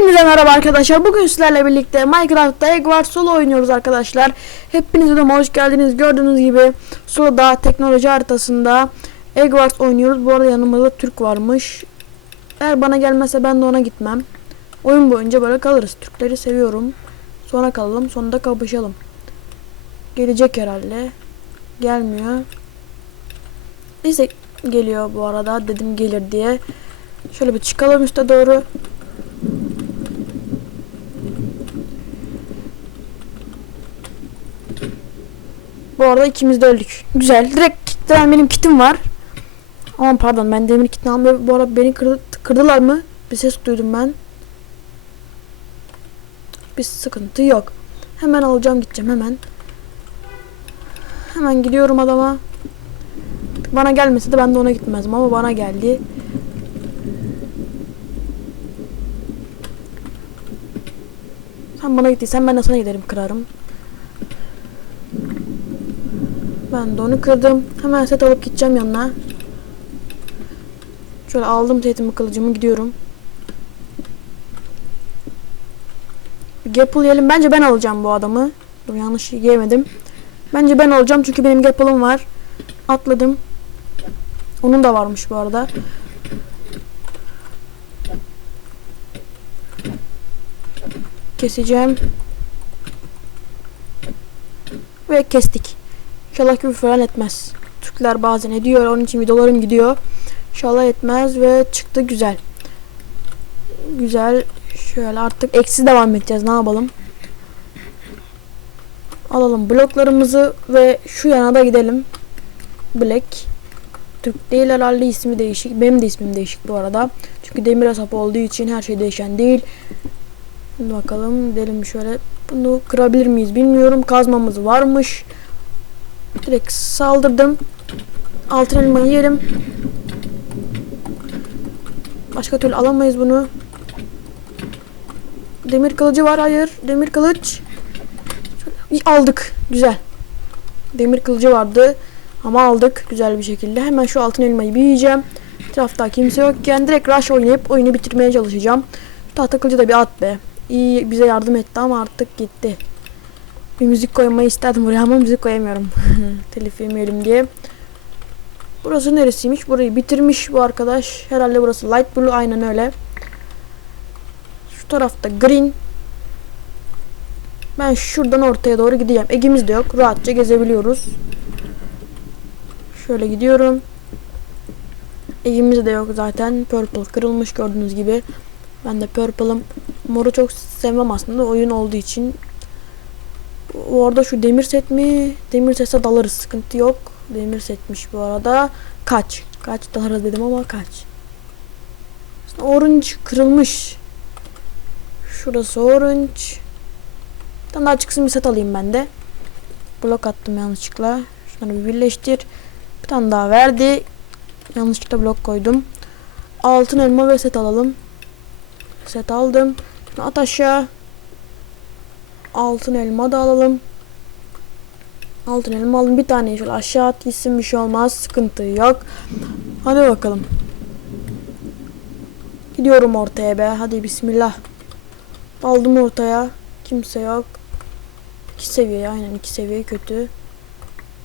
Hepinize merhaba arkadaşlar. Bugün sizlerle birlikte Minecraft'ta Egg Wars Solo oynuyoruz arkadaşlar. Hepinize de hoş geldiniz. Gördüğünüz gibi Solo'da teknoloji haritasında Egg Wars oynuyoruz. Bu arada yanımızda Türk varmış. Eğer bana gelmezse ben de ona gitmem. Oyun boyunca böyle kalırız. Türkleri seviyorum. Sonra kalalım. Sonunda kapışalım. Gelecek herhalde. Gelmiyor. Neyse geliyor bu arada. Dedim gelir diye. Şöyle bir çıkalım üste doğru. Bu arada ikimiz de öldük. Güzel. Direkt kitten benim kitim var. Aman pardon ben demir kitini almıyorum. Bu arada beni kırdı, kırdılar mı? Bir ses duydum ben. Bir sıkıntı yok. Hemen alacağım gideceğim hemen. Hemen gidiyorum adama. Bana gelmese de ben de ona gitmezdim ama bana geldi. Sen bana gittiysen ben de sana giderim kırarım. Ben de onu kırdım. Hemen set alıp gideceğim yanına. Şöyle aldım setimi kılıcımı gidiyorum. Gapple yiyelim. Bence ben alacağım bu adamı. Dur yanlış yemedim. Bence ben alacağım çünkü benim Gapple'ım var. Atladım. Onun da varmış bu arada. Keseceğim. Ve kestik. İnşallah küfür falan etmez. Türkler bazen ediyor. Onun için videolarım gidiyor. İnşallah etmez ve çıktı güzel. Güzel. Şöyle artık eksiz devam edeceğiz. Ne yapalım? Alalım bloklarımızı ve şu yana da gidelim. Black. Türk değil herhalde ismi değişik. Benim de ismim değişik bu arada. Çünkü demir hesap olduğu için her şey değişen değil. Bakalım gidelim şöyle. Bunu kırabilir miyiz bilmiyorum. Kazmamız varmış. Direkt saldırdım. Altın elmayı yerim. Başka türlü alamayız bunu. Demir kılıcı var. Hayır. Demir kılıç. Aldık. Güzel. Demir kılıcı vardı. Ama aldık güzel bir şekilde. Hemen şu altın elmayı bir yiyeceğim. Etrafta kimse yokken direkt rush oynayıp oyunu bitirmeye çalışacağım. Tahta kılıcı da bir at be. İyi bize yardım etti ama artık gitti. Bir müzik koymayı isterdim buraya ama müzik koyamıyorum. Telif yemeyelim diye. Burası neresiymiş? Burayı bitirmiş bu arkadaş. Herhalde burası light blue aynen öyle. Şu tarafta green. Ben şuradan ortaya doğru gideceğim. Egimiz de yok. Rahatça gezebiliyoruz. Şöyle gidiyorum. Egimiz de yok zaten. Purple kırılmış gördüğünüz gibi. Ben de purple'ım. Moru çok sevmem aslında oyun olduğu için. Bu arada şu demir set mi? Demir setse dalarız sıkıntı yok. Demir setmiş bu arada. Kaç. Kaç dalarız dedim ama kaç. Orange kırılmış. Şurası orange. Bir tane daha çıksın bir set alayım ben de. Blok attım yanlışlıkla. Şunları bir birleştir. Bir tane daha verdi. Yanlışlıkla blok koydum. Altın elma ve set alalım. Set aldım. At aşağı. Altın elma da alalım. Altın elma alın. Bir tane şöyle aşağı at gitsin bir şey olmaz. Sıkıntı yok. Hadi bakalım. Gidiyorum ortaya be. Hadi bismillah. Aldım ortaya. Kimse yok. İki seviye aynen iki seviye kötü.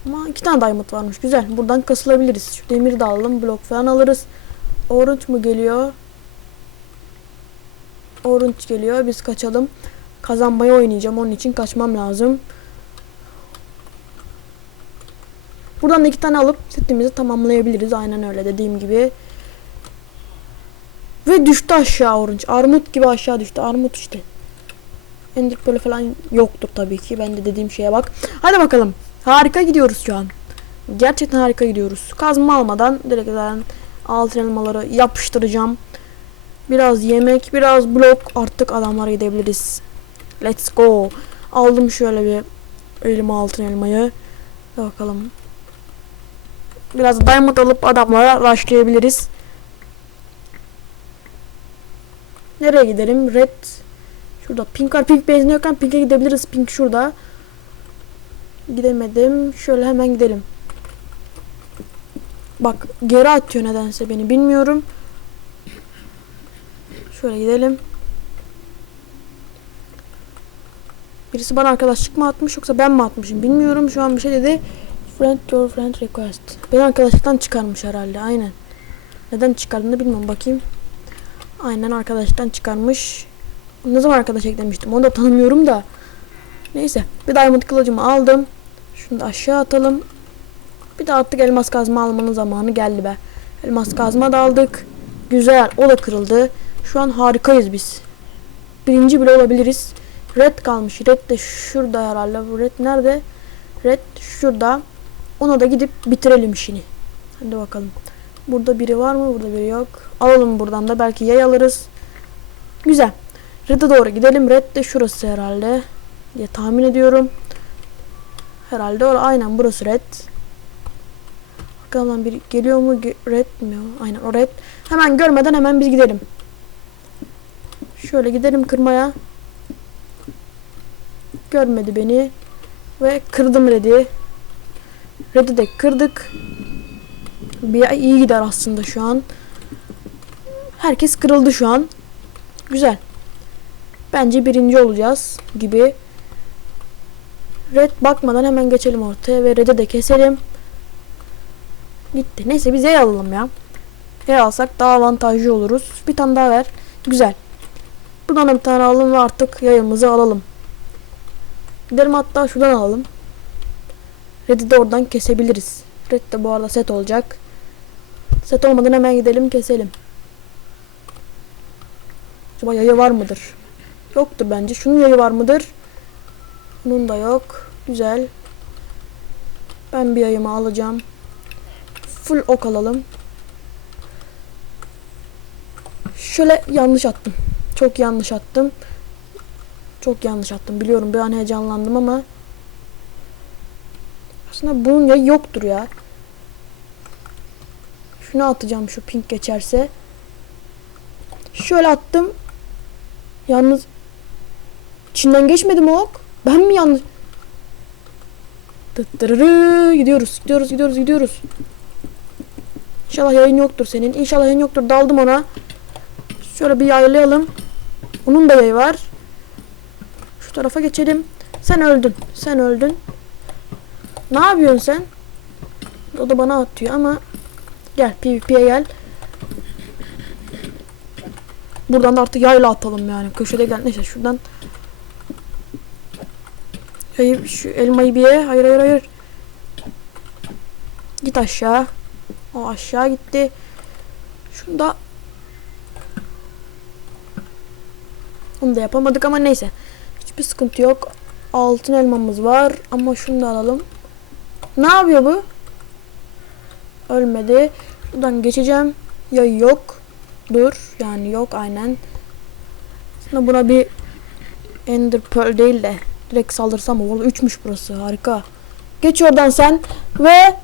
Ama iki tane diamond varmış. Güzel. Buradan kasılabiliriz. Şu demiri de alalım. Blok falan alırız. Orange mu geliyor? Orange geliyor. Biz kaçalım. Kazanmayı oynayacağım. Onun için kaçmam lazım. Buradan da iki tane alıp setimizi tamamlayabiliriz. Aynen öyle dediğim gibi. Ve düştü aşağı orange. Armut gibi aşağı düştü. Armut işte. Ender böyle falan yoktur tabii ki. Ben de dediğim şeye bak. Hadi bakalım. Harika gidiyoruz şu an. Gerçekten harika gidiyoruz. Kazma almadan direkt ben altın elmaları yapıştıracağım. Biraz yemek, biraz blok. Artık adamlara gidebiliriz. Let's go. Aldım şöyle bir elime altın elmayı. Bakalım. Biraz diamond alıp adamlara rushlayabiliriz. Nereye gidelim? Red. Şurada pink var. Pink benzin yokken pink'e gidebiliriz. Pink şurada. Gidemedim. Şöyle hemen gidelim. Bak geri atıyor nedense beni bilmiyorum. Şöyle gidelim. Birisi bana arkadaşlık mı atmış yoksa ben mi atmışım bilmiyorum. Şu an bir şey dedi. Friend your friend request. Beni arkadaşlıktan çıkarmış herhalde aynen. Neden çıkardığını bilmiyorum bakayım. Aynen arkadaştan çıkarmış. Ne zaman arkadaş eklemiştim onu da tanımıyorum da. Neyse bir diamond kılıcımı aldım. Şunu da aşağı atalım. Bir de artık elmas kazma almanın zamanı geldi be. Elmas kazma da aldık. Güzel o da kırıldı. Şu an harikayız biz. Birinci bile olabiliriz. Red kalmış. Red de şurada herhalde. Red nerede? Red şurada. Ona da gidip bitirelim işini. Hadi bakalım. Burada biri var mı? Burada biri yok. Alalım buradan da. Belki yay alırız. Güzel. Red'e doğru gidelim. Red de şurası herhalde. diye tahmin ediyorum. Herhalde o aynen burası red. Bakalım bir geliyor mu? Red mi? Aynen o red. Hemen görmeden hemen biz gidelim. Şöyle gidelim kırmaya. Görmedi beni. Ve kırdım red'i. Red'i de kırdık. Bir iyi gider aslında şu an. Herkes kırıldı şu an. Güzel. Bence birinci olacağız gibi. Red bakmadan hemen geçelim ortaya ve red'i de keselim. Gitti. Neyse biz yay alalım ya. Yay alsak daha avantajlı oluruz. Bir tane daha ver. Güzel. Buradan da bir tane alalım ve artık yayımızı alalım. Gidelim hatta şuradan alalım. Red'i de oradan kesebiliriz. Red de bu arada set olacak. Set olmadan hemen gidelim keselim. Acaba yayı var mıdır? Yoktur bence. Şunun yayı var mıdır? Bunun da yok. Güzel. Ben bir yayımı alacağım. Full ok alalım. Şöyle yanlış attım. Çok yanlış attım. Çok yanlış attım. Biliyorum bir an heyecanlandım ama aslında bunun yayı yoktur ya. Şunu atacağım şu pink geçerse. Şöyle attım. Yalnız içinden geçmedi mi ok? Ben mi yanlış? Tıttırırı. Gidiyoruz, gidiyoruz, gidiyoruz, gidiyoruz. İnşallah yayın yoktur senin. İnşallah yayın yoktur. Daldım ona. Şöyle bir yaylayalım. Onun da yayı var. Tarafa geçelim. Sen öldün. Sen öldün. Ne yapıyorsun sen? O da bana atıyor ama gel PvP'ye gel. Buradan da artık yayla atalım yani. Köşede gel. Neyse şuradan Hayır şu elmayı bir ye. Hayır hayır hayır. Git aşağı. O aşağı gitti. Şunu da Onu da yapamadık ama neyse. Hiçbir sıkıntı yok. Altın elmamız var ama şunu da alalım. Ne yapıyor bu? Ölmedi. Şuradan geçeceğim. Ya yok. Dur. Yani yok aynen. Şimdi buna bir Ender Pearl değil de direkt saldırsam? Vallahi 3'müş burası. Harika. Geç oradan sen ve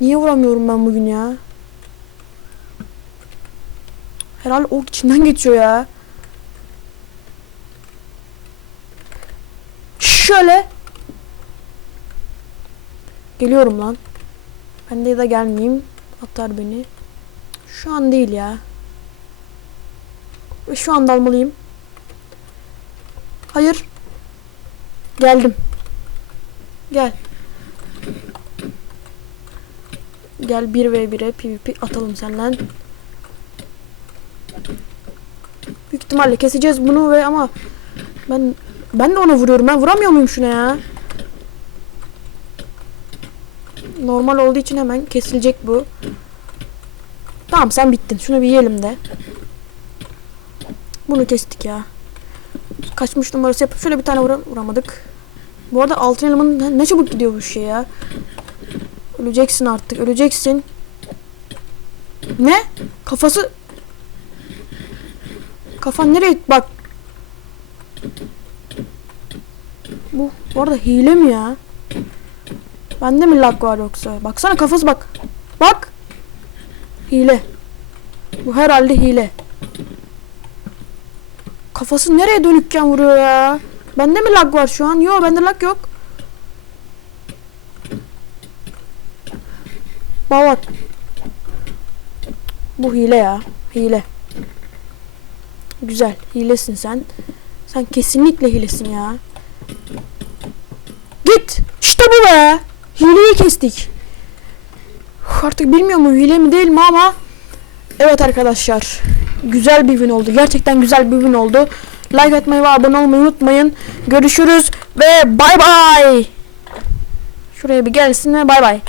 Niye vuramıyorum ben bugün ya? Herhalde o içinden geçiyor ya. Şöyle. Geliyorum lan. Ben de da gelmeyeyim. Atar beni. Şu an değil ya. Şu anda almalıyım. Hayır. Geldim. Gel. Gel 1 ve 1'e PvP atalım senden. Büyük ihtimalle keseceğiz bunu ve ama ben ben de ona vuruyorum. Ben vuramıyor muyum şuna ya? Normal olduğu için hemen kesilecek bu. Tamam sen bittin. Şunu bir yiyelim de. Bunu kestik ya. Kaçmış numarası yapıp şöyle bir tane vura vuramadık. Bu arada altın elemanın ne çabuk gidiyor bu şey ya. Öleceksin artık. Öleceksin. Ne? Kafası Kafan nereye? Bak. Bu, bu arada hile mi ya? Bende mi lag var yoksa? Baksana kafası bak. Bak. Hile. Bu herhalde hile. Kafası nereye dönükken vuruyor ya? Bende mi lag var şu an? Yok bende lag yok. Bak. Bu hile ya. Hile. Güzel. Hilesin sen. Sen kesinlikle hilesin ya. Git. İşte bu be. Hileyi kestik. Artık bilmiyorum hile mi değil mi ama Evet arkadaşlar. Güzel bir win oldu. Gerçekten güzel bir win oldu. Like atmayı ve abone olmayı unutmayın. Görüşürüz ve bay bay. Şuraya bir gelsin ve bay bay.